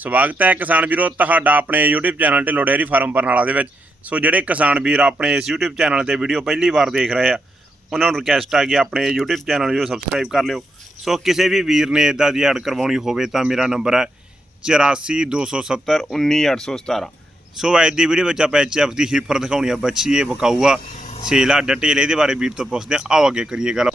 ਸਵਾਗਤ ਹੈ ਕਿਸਾਨ ਵੀਰੋ, ਤੁਹਾਡਾ ਆਪਣੇ YouTube ਚੈਨਲ 'ਤੇ ਲੋਡੇਰੀ ਫਾਰਮ ਬਰਨਾਲਾ ਦੇ ਵਿੱਚ। ਸੋ ਜਿਹੜੇ ਕਿਸਾਨ ਵੀਰ ਆਪਣੇ ਇਸ YouTube ਚੈਨਲ ਤੇ ਵੀਡੀਓ ਪਹਿਲੀ ਵਾਰ ਦੇਖ ਰਹੇ ਆ, ਉਹਨਾਂ ਨੂੰ ਰਿਕਵੈਸਟ ਆ ਕਿ ਆਪਣੇ YouTube ਚੈਨਲ ਨੂੰ ਸਬਸਕ੍ਰਾਈਬ ਕਰ ਲਿਓ। ਸੋ ਕਿਸੇ ਵੀ ਵੀਰ ਨੇ ਇਦਾਂ ਦੀ ਐਡ ਕਰਵਾਉਣੀ ਹੋਵੇ ਤਾਂ ਮੇਰਾ ਨੰਬਰ ਹੈ 8427 19817 ਸੋ ਅੱਜ ਦੀ ਵੀਡੀਓ ਵਿੱਚ ਆਪਾਂ ਐਚਐਫ ਦੀ ਹੀਫਰ ਦਿਖਾਉਣੀ ਆ, ਬੱਚੀ ਇਹ ਵਿਕਾਊ ਆ, ਡਿਟੇਲ ਇਹਦੇ ਬਾਰੇ ਵੀਰ ਤੋਂ ਪੁੱਛਦੇ ਆ। ਆਓ ਅੱਗੇ ਕਰੀਏ ਗੱਲ।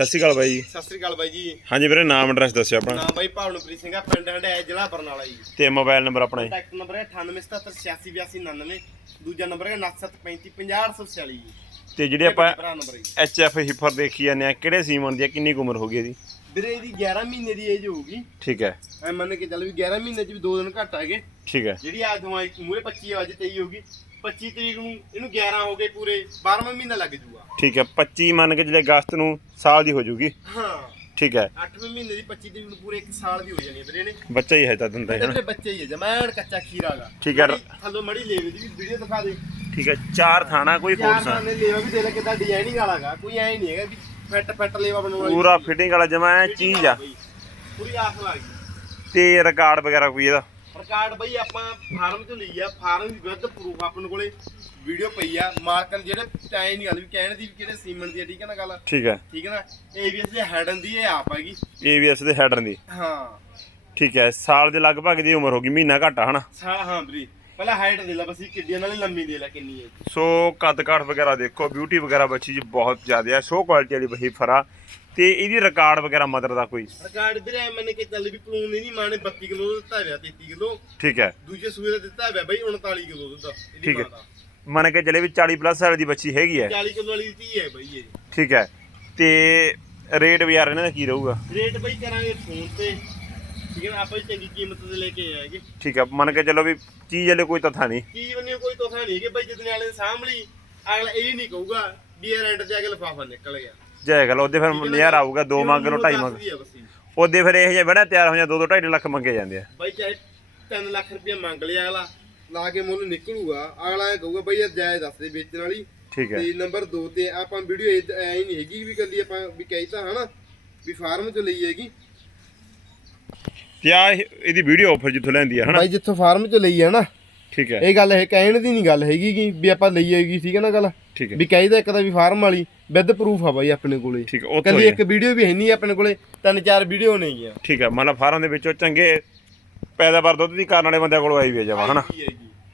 ਸਤਿ ਸ਼੍ਰੀ ਅਕਾਲ ਬਾਈ ਜੀ। ਸਤਿ ਸ੍ਰੀ ਅਕਾਲ ਬਾਈ ਜੀ। ਹਾਂਜੀ ਵੀਰੇ ਨਾਮ ਐਡਰੈਸ ਦੱਸਿਓ ਆਪਣਾ। ਨਾਮ ਬਾਈ ਭਾਵਨਪ੍ਰੀਤ ਸਿੰਘ ਆ ਪਿੰਡ ਹੰਡਾਇਆ ਜ਼ਿਲ੍ਹਾ ਬਰਨਾਲਾ ਜੀ। ਤੇ ਮੋਬਾਈਲ ਨੰਬਰ ਆਪਣਾ ਜੀ। ਕੰਟੈਕਟ ਨੰਬਰ ਹੈ 9877868299 ਦੂਜਾ ਨੰਬਰ ਹੈ 9735050846 ਜੀ। ਤੇ ਜਿਹੜੇ ਆਪਾਂ ਭਰਾ ਨੰਬਰ ਜੀ। ਐਚਐਫ ਹਿਫਰ ਦੇਖੀ ਜਾਂਦੇ ਆ ਕਿਹੜੇ ਸੀਮਨ ਦੀ ਆ ਕਿੰਨੀ ਕੁ ਉਮਰ ਹੋ ਗਈ ਇਹਦੀ? ਵੀਰੇ ਇਹਦੀ 11 ਮਹੀਨੇ ਦੀ ਏਜ ਹੋਊਗੀ। ਠੀਕ ਹੈ। ਐ ਮੰਨ ਕੇ ਚੱਲ ਵੀ 11 ਮਹੀਨੇ ਚ ਵੀ 2 ਦਿਨ ਘੱਟ ਹੈਗੇ ਠੀਕ ਹੈ। ਜਿਹੜੀ ਅੱਜ ਹਮਾਰੀ ਮੂਰੇ 25 ਅੱਜ 23 ਹੋਊਗੀ 25 ਤਰੀਕ ਨੂੰ ਇਹਨੂੰ 11 ਹੋ ਗਏ ਪੂਰੇ 12ਵਾਂ ਮਹੀਨਾ ਲੱਗ ਜੂਗਾ। ਠੀਕ ਹੈ 25 ਮੰਨ ਕੇ ਜਿਹੜੇ ਅਗਸਤ ਨੂੰ ਸਾਲ ਦੀ ਹੋ ਜੂਗੀ। ਹਾਂ। ਠੀਕ ਹੈ। 8ਵੇਂ ਮਹੀਨੇ ਦੀ 25 ਤਰੀਕ ਨੂੰ ਪੂਰੇ 1 ਸਾਲ ਦੀ ਹੋ ਜਾਣੀ ਹੈ ਵੀਰੇ ਨੇ ਬੱਚਾ ਹੀ ਹੈ ਤਾਂ ਦੰਦਾ ਹੈ ਇਹਦੇ ਬੱਚੇ ਹੀ ਹੈ ਜਮੈਣ ਕੱਚਾ ਖੀਰਾ ਗਾ। ਠੀਕ ਹੈ। ਥੱਲੋਂ ਮੜੀ ਲੇਵੇ ਦੀ ਵੀ ਵੀਡੀਓ ਦਿਖਾ ਦੇ। ਠੀਕ ਹੈ ਚਾਰ ਥਾਣਾ ਕੋਈ ਚਾਰ ਫੋਰਸ ਸਾਲ ਨੇ ਲੇਵਾ ਵੀ ਦੇ ਲੈ ਕਿਦਾਂ ਡਿਜ਼ਾਈਨਿੰਗ ਵਾਲਾਗਾ ਕੋਈ ਐ ਨਹੀਂ ਹੈਗਾ ਵੀ ਫਿੱਟ ਫਿੱਟ ਲੇਵਾ ਬਣਾਉਣ ਵਾਲੀ। ਪੂਰਾ ਫਿਟਿੰਗ ਵਾਲਾ ਜਮਾ ਚੀਜ਼ ਆ। ਪੂਰੀ ਆਸ ਲੱਗ ਗਈ ਤੇ ਰਿਕਾਰਡ ਵਗੈਰਾ ਕੋਈ ਇਹਦਾ? ਰਿਕਾਰਡ ਬਈ ਆਪਾਂ ਫਾਰਮ ਤੋਂ ਲਈ ਆ ਫਾਰਮ ਦੀ ਵਿਦ ਪ੍ਰੂਫ ਆਪਣੇ ਕੋਲੇ ਵੀਡੀਓ ਪਈ ਆ ਮਾਰਕਨ ਜਿਹੜੇ ਟਾਈਮ ਨਹੀਂ ਗੱਲ ਵੀ ਕਹਿਣ ਦੀ ਵੀ ਕਿਹੜੇ ਸੀਮਨ ਦੀ ਆ ਠੀਕ ਹੈ ਨਾ ਗੱਲ? ਠੀਕ ਹੈ। ਠੀਕ ਹੈ ਨਾ? ਏਬੀਐਸ ਦੇ ਹੈਡਨ ਦੀ ਇਹ ਆਪ ਹੈਗੀ। ABS ਦੇ ਹੈਡਰ ਦੀ। ਹਾਂ। ਠੀਕ ਹੈ ਸਾਲ ਦੇ ਲਗਭਗ ਦੀ ਉਮਰ ਹੋ ਗਈ ਮਹੀਨਾ ਘੱਟ ਹਨਾ? ਸਾਲ ਹਾਂ ਵੀਰੇ। ਪਹਿਲਾਂ ਹਾਈਟ ਦੇ ਲੈ ਬਸ ਇਹ ਕਿੱਡੀਆਂ ਨਾਲ ਲੰਮੀ ਦੇ ਲੈ ਕਿੰਨੀ ਹੈ। ਸੋ ਕੱਦ ਕਾਠ ਵਗੈਰਾ ਦੇਖੋ ਬਿਊਟੀ ਵਗੈਰਾ ਬੱਚੀ ਜੀ ਬਹੁਤ ਜ਼ਿਆਦਾ ਹੈ। ਸੋ ਕੁਆਲਿਟੀ ਵਾਲੀ ਬਹੀ ਫਰਾ। ਤੇ ਇਹਦੀ ਰਿਕਾਰਡ ਵਗੈਰਾ ਮਦਰ ਦਾ ਕੋਈ? ਰਿਕਾਰਡ ਵੀਰੇ ਐ ਮੰਨ ਕੇ ਚੱਲ ਵੀ ਪਲੂਨ ਨਹੀਂ ਮਾਣੇ 32 ਕਿਲੋ ਦਿੱਤਾ ਹੋਇਆ 33 ਕਿਲੋ। ਠੀਕ ਹੈ। ਦੂਜੇ ਸੂਏ ਦਾ ਦਿੱਤਾ ਹੋਇਆ ਬਈ 39 ਕਿਲੋ ਦੁੱਧ ਇਹਦੀ ਠੀਕ ਹੈ। ਮਾਂ ਦਾ। ਮੰਨ ਕੇ ਚੱਲੇ ਵੀ 40 ਪਲੱਸ ਸਾਲ ਦੀ ਬੱਚੀ ਹੈਗੀ ਹੈ। 40 ਕਿਲੋ ਵਾਲੀ ਦਿੱਤੀ ਹੈ ਬਈ ਇਹ। ਠੀਕ ਹੈ। ਤੇ ਰੇਟ ਵੀ ਯਾਰ ਇਹਨਾਂ ਦਾ ਕੀ ਰਹੂਗਾ? ਰੇਟ ਬਈ ਕਰਾਂਗੇ ਫੋਨ ਤੇ। ਠੀਕ ਹੈ ਆਪਾਂ ਚੰਗੀ ਕੀਮਤ ਤੇ ਲੈ ਕੇ ਆਏਗੇ ਠੀਕ ਹੈ। ਮੰਨ ਕੇ ਚੱਲੋ ਵੀ ਚੀਜ਼ ਵਾਲੇ ਕੋਈ ਤਥਾ ਨਹੀਂ। ਕੀ ਬੰਨੀ ਕੋਈ ਤੋਹਫਾ ਨਹੀਂ ਕਿ ਬਈ ਜਿਤਨੇ ਵਾਲੇ ਸਾਹਮਣੇ ਅਗਲਾ ਇਹ ਨਹੀਂ ਕਹੂਗਾ ਵੀ ਇਹ ਰੈਂਟ ਤੇ ਆ ਕੇ ਲਫਾਫਾ ਨਿਕਲ ਗਿਆ। ਜੈ ਗੱਲ ਉਹਦੇ ਫਿਰ ਨਿਆਰ ਆਊਗਾ 2 ਮੰਗ ਲੋ 2.5 ਮੰਗ। ਉਹਦੇ ਫਿਰ ਇਹ ਜਿਹਾ ਬੜਾ ਤਿਆਰ ਹੋ ਜਾਂ 2 2 2.5 ਲੱਖ ਮੰਗੇ ਜਾਂਦੇ ਆ। ਬਈ ਚਾਹੇ 3 ਲੱਖ ਰੁਪਏ ਮੰਗ ਲਿਆ ਅਗਲਾ ਲਾ ਕੇ ਮੁੱਲ ਨਿਕਲੂਗਾ। ਅਗਲਾ ਇਹ ਕਹੂਗਾ ਬਈ ਇਹ ਜਾਇਜ਼ ਦੱਸ ਦੇ ਵੇਚਣ ਵਾਲੀ। ਠੀਕ ਹੈ। ਤੇ ਨੰਬਰ 2 ਤੇ ਆਪਾਂ ਵੀਡੀਓ ਐ ਹੀ ਨਹੀਂ ਹੈਗੀ ਵੀ ਕੱਲੀ ਆਪਾਂ ਵੀ ਕਹਿਤਾ ਹਨਾ? ਵੀ ਫਾਰਮ ਚ ਲਈ ਹੈਗੀ। ਤੇ ਆ ਇਹਦੀ ਵੀਡੀਓ ਆਫਰ ਜਿੱਥੋਂ ਲੈਂਦੀ ਆ ਹਨਾ? ਬਾਈ ਜਿੱਥੋਂ ਫਾਰਮ ਚ ਲਈ ਹੈ ਨਾ ਠੀਕ ਹੈ। ਇਹ ਗੱਲ ਇਹ ਕਹਿਣ ਦੀ ਨਹੀਂ ਗੱਲ ਹੈਗੀ ਗੀ ਵੀ ਆਪਾਂ ਲਈ ਹੈਗੀ ਠੀਕ ਹੈ ਨਾ ਗੱਲ? ਠੀਕ ਹੈ। ਵੀ ਕਹੀਦਾ ਇੱਕ ਤਾਂ ਵੀ ਫਾਰਮ ਵਾਲੀ ਵਿਦ ਪ੍ਰੂਫ ਆ ਬਾਈ ਆਪਣੇ ਕੋਲੇ। ਠੀਕ ਹੈ ਕੱਲੀ ਹੀ ਇੱਕ ਵੀਡੀਓ ਵੀ ਹੈ ਨਹੀਂ ਆਪਣੇ ਕੋਲੇ ਤਿੰਨ ਚਾਰ ਵੀਡੀਓ ਨੇ ਗੀਆਂ ਠੀਕ ਹੈ ਮਤਲਬ ਫਾਰਮ ਦੇ ਵਿੱਚੋਂ ਚੰਗੇ ਪੈਦਾਵਾਰ ਦੁੱਧ ਦੀ ਕਰਨ ਵਾਲੇ ਬੰਦਿਆਂ ਕੋਲ ਆਈ ਵੀ ਜਾਵਾ ਹਨਾ।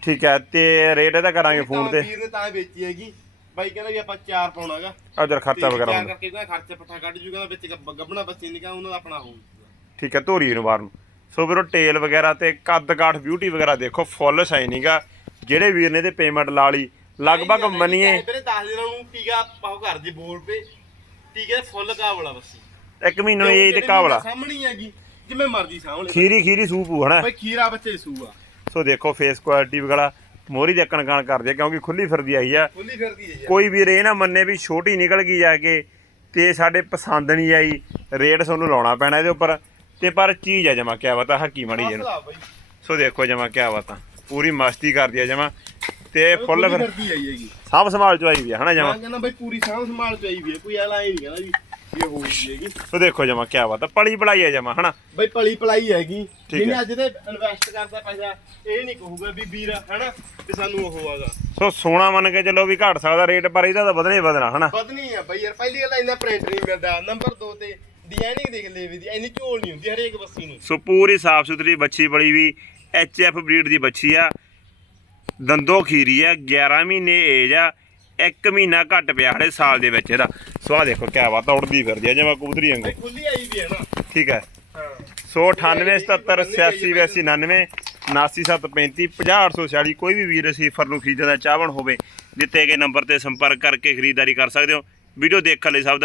ਠੀਕ ਹੈ ਤੇ ਰੇਟ ਇਹਦਾ ਕਰਾਂਗੇ ਫੋਨ ਤਾਂ ਵੀਰ ਨੇ ਤਾਂ ਵੇਚੀ ਹੈਗੀ। ਬਾਈ ਕਹਿੰਦਾ ਵੀ ਆਪਾਂ ਚਾਰ ਪਾਉਣਾਗਾ। ਅਦਰ ਖਰਚਾ ਵਗੈਰਾ ਹੁੰਦਾ। ਕਰਕੇ ਕਹਿੰਦਾ ਖਰਚਾ ਪੱਠਾ ਕੱਢ ਜੂਗਾ ਵਿੱਚ ਗੱਬ- ਗੱਭਣਾ ਬੱਚੇ ਨਿਕਾ ਉਹਨਾਂ ਦਾ ਆਪਣਾ ਹੋਊ ਠੀਕ ਹੈ ਧੋਰੀ ਨੂੰ ਬਾਹਰ ਨੂੰ। ਸੋ ਵੀਰੋ ਟੇਲ ਵਗੈਰਾ ਤੇ ਕੱਦ ਕਾਠ ਬਿਊਟੀ ਵਗੈਰਾ ਦੇਖੋ ਫੁੱਲ ਸ਼ਾਈਨਿੰਗ ਆ ਜਿਹੜੇ ਵੀਰ ਨੇ ਤੇ ਪੇਮੈਂਟ ਲਾ ਲਈ ਲਗਭਗ ਮੰਨੀਏ ਵੀਰੇ 10 ਦਿਨਾਂ ਨੂੰ ਟੀਕਾ ਪਾਓ ਘਰ ਦੇ ਬੋਰਡ ਤੇ ਟੀਕੇ ਫੁੱਲ ਕਾਵਲਾ ਬਸ। ਇੱਕ ਮਹੀਨੇ ਇਹ ਤੇ ਕਾਵਲਾ ਸਾਹਮਣੇ ਹੀ ਹੈਗੀ ਜਿਵੇਂ ਮਰਜ਼ੀ ਸਾਹਮਣੇ ਖੀਰੀ ਖੀਰੀ ਸੂਪ ਹਨਾ? ਬਈ ਖੀਰਾ ਬੱਚੇ ਸੂਆ ਸੋ ਦੇਖੋ ਫੇਸ ਕੁਆਲਿਟੀ ਵਗੈਰਾ ਮੋਰੀ ਦੇ ਕਣਕਾਨ ਕਰਦੀ ਆ ਕਿਉਂਕਿ ਖੁੱਲੀ ਫਿਰਦੀ ਆਈ ਆ। ਖੁੱਲੀ ਫਿਰਦੀ ਹੈ ਕੋਈ ਵੀਰ ਇਹ ਨਾ ਮੰਨੇ ਵੀ ਛੋਟੀ ਨਿਕਲ ਗਈ ਜਾ ਕੇ ਤੇ ਸਾਡੇ ਪਸੰਦ ਨਹੀਂ ਆਈ ਰੇਟ ਤੁਹਾਨੂੰ ਲਾਉਣਾ ਪੈਣਾ ਇਹਦੇ ਉੱਪਰ। ਤੇ ਪਰ ਚੀਜ਼ ਆ ਜਮਾ ਕਿਆ ਬਤਾ ਹੱਕੀ ਮਾੜੀ ਜਨ ਸੋ ਦੇਖੋ ਜਮਾ ਕਿਆ ਬਤਾ। ਪੂਰੀ ਮਸਤੀ ਕਰਦੀ ਆ ਜਮਾ। ਤੇ ਫੁੱਲ ਫਿਰ ਆਈ ਸਾਂਭ ਸੰਭਾਲ ਚ ਆਈ ਵੀ ਆ ਹਨਾ ਜਮਾ? ਕਹਿੰਦਾ ਬਈ ਪੂਰੀ ਸਾਂਭ ਸੰਭਾਲ ਚਾਹੀ ਵੀ ਹੈ ਕੋਈ ਐਲਾ ਹੀ ਨਹੀਂ ਕਹਿੰਦਾ ਵੀ ਇਹ ਹੋ ਸੋ ਦੇਖੋ ਜਮਾ ਕਿਆ ਬਤਾ। ਪਲੀ ਪਲਾਈ ਆ ਜਮਾ ਹਨਾ? ਬਈ ਪਲੀ ਪਲਾਈ ਹੈਗੀ। ਜਿਹਨੇ ਹੈ। ਅੱਜ ਦੇ ਇਨਵੈਸਟ ਕਰਦਾ ਪੈਸਾ ਇਹ ਨਹੀਂ ਕਹੂਗਾ ਵੀ ਵੀਰ ਹਨਾ? ਤੇ ਸਾਨੂੰ ਉਹ ਆਗਾ ਸੋ ਸੋਨਾ ਮੰਨ ਕੇ ਚੱਲੋ ਵੀ ਘਟ ਸਕਦਾ ਰੇਟ ਪਰ ਇਹਦਾ ਤਾਂ ਵਧਣਾ ਹੀ ਵਧਣਾ ਹਨਾ? ਵਧਣੀ ਆ ਬਈ ਯਾਰ ਪਹਿਲੀ ਗੱਲ ਇੰਨਾ ਪ੍ਰਿੰਟ ਨਹੀਂ ਮਿਲਦਾ। ਨੰਬਰ 2 ਤੇ ਡਿਜ਼ਾਈਨਿੰਗ ਦੇਖ ਲੈ ਵੀ ਦੀ ਇੰਨੀ ਝੋਲ ਨਹੀਂ ਹੁੰਦੀ ਹਰੇਕ ਬੱਸੀ ਨੂੰ। ਸੋ ਪੂਰੀ ਸਾਫ਼ ਸੁਥਰੀ ਬੱਚੀ ਬੜੀ ਵੀ ਐਚ ਐਫ ਬਰੀਡ ਦੀ ਬੱਚੀ ਆ। ਦੰਦੋ ਖੀਰੀ ਆ 11 ਮਹੀਨੇ ਏਜ ਆ ਇੱਕ ਮਹੀਨਾ ਘੱਟ ਪਿਆ ਹਲੇ ਸਾਲ ਦੇ ਵਿੱਚ ਇਹਦਾ। ਸੋ ਆ ਦੇਖੋ ਕਿਆ ਬਾਤ ਉੜਦੀ ਫਿਰਦੀ ਆ ਜਿਵੇਂ ਕਬੂਤਰੀ ਵਾਂਗੂ। ਖੁੱਲੀ ਆਈ ਵੀ ਹੈ ਨਾ। ਠੀਕ ਹੈ ਹਾਂ। ਸੋ 98 77 86 82 99 99735 50846 ਕੋਈ ਵੀ ਵੀਰ ਸੀਫਰ ਨੂੰ ਖਰੀਦਣ ਚਾਹਵਣ ਹੋਵੇ ਦਿੱਤੇ ਗਏ ਨੰਬਰ ਤੇ ਸੰਪਰਕ ਕਰਕੇ ਖਰੀਦਦਾਰੀ ਕਰ ਸਕਦੇ ਹੋ। ਵੀਡੀਓ ਦੇਖਣ ਲਈ ਸਭ ਦਾ